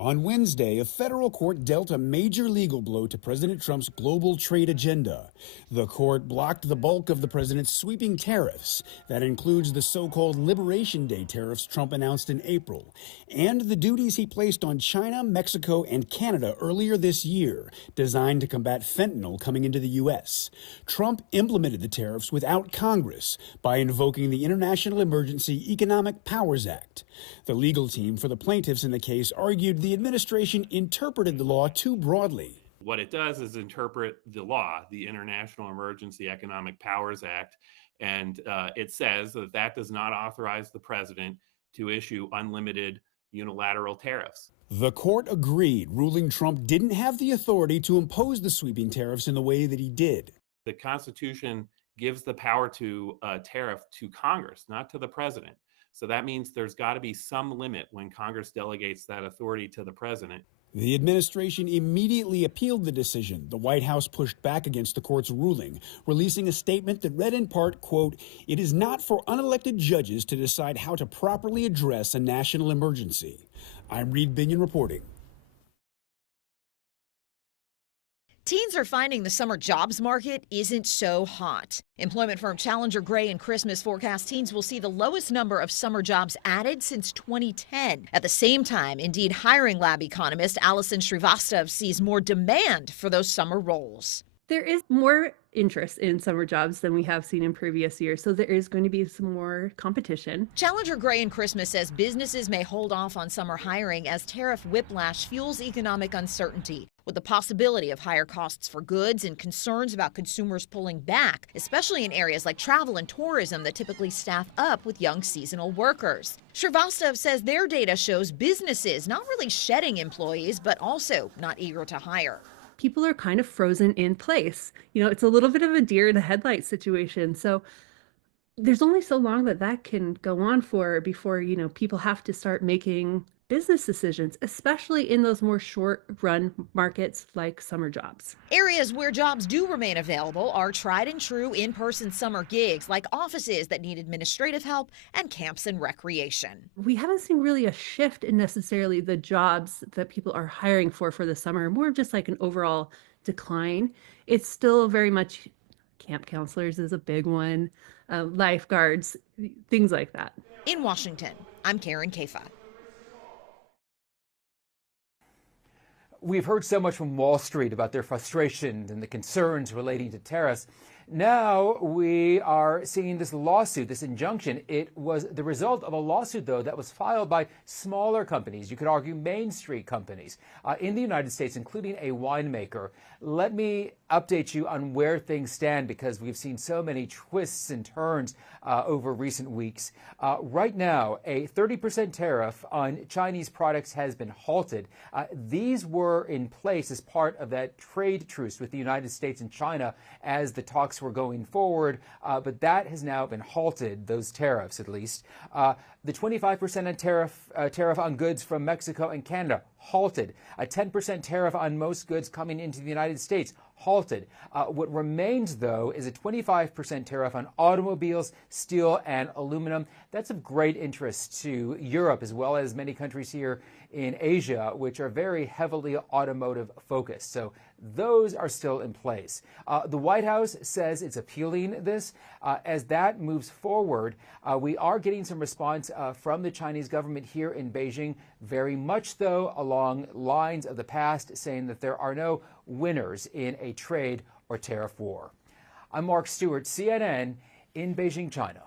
On Wednesday, a federal court dealt a major legal blow to President Trump's global trade agenda. The court blocked the bulk of the president's sweeping tariffs. That includes the so-called Liberation Day tariffs Trump announced in April, and the duties he placed on China, Mexico, and Canada earlier this year, designed to combat fentanyl coming into the U.S. Trump implemented the tariffs without Congress by invoking the International Emergency Economic Powers Act. The legal team for the plaintiffs in the case argued the administration interpreted the law too broadly. What it does is interpret the law, the International Emergency Economic Powers Act, and it says that that does not authorize the president to issue unlimited unilateral tariffs. The court agreed, ruling Trump didn't have the authority to impose the sweeping tariffs in the way that he did. The Constitution gives the power to tariff to Congress, not to the president. So that means there's got to be some limit when Congress delegates that authority to the president. The administration immediately appealed the decision. The White House pushed back against the court's ruling, releasing a statement that read in part, quote, "It is not for unelected judges to decide how to properly address a national emergency." I'm Reed Binion reporting. Teens are finding the summer jobs market isn't so hot. Employment firm Challenger Gray and Christmas forecast teens will see the lowest number of summer jobs added since 2010. At the same time, Indeed hiring lab economist Allison Srivastav sees more demand for those summer roles. There is more interest in summer jobs than we have seen in previous years, so there is going to be some more competition. Challenger Gray and Christmas says businesses may hold off on summer hiring as tariff whiplash fuels economic uncertainty, with the possibility of higher costs for goods and concerns about consumers pulling back, especially in areas like travel and tourism that typically staff up with young seasonal workers. Srivastav says their data shows businesses not really shedding employees, but also not eager to hire. People are kind of frozen in place. You know, it's a little bit of a deer in the headlights situation. So there's only so long that can go on for before, people have to start making business decisions, especially in those more short-run markets like summer jobs. Areas where jobs do remain available are tried and true in-person summer gigs like offices that need administrative help and camps and recreation. We haven't seen really a shift in necessarily the jobs that people are hiring for the summer, more of just like an overall decline. It's still very much camp counselors is a big one, lifeguards, things like that. In Washington, I'm Karen Kafa. We've heard so much from Wall Street about their frustration and the concerns relating to tariffs. Now we are seeing this lawsuit, this injunction. It was the result of a lawsuit, though, that was filed by smaller companies, you could argue Main Street companies, in the United States, including a winemaker. Let me update you on where things stand because we've seen so many twists and turns over recent weeks. Right now, a 30% tariff on Chinese products has been halted. These were in place as part of that trade truce with the United States and China as the talks were going forward, but that has now been halted, those tariffs at least. The 25% tariff on goods from Mexico and Canada, halted. A 10% tariff on most goods coming into the United States, halted. What remains, though, is a 25% tariff on automobiles, steel, and aluminum. That's of great interest to Europe, as well as many countries here in Asia, which are very heavily automotive focused. So those are still in place. The White House says it's appealing this. As that moves forward, we are getting some response from the Chinese government here in Beijing, very much, though, along lines of the past, saying that there are no winners in a trade or tariff war. I'm Mark Stewart, CNN in Beijing, China.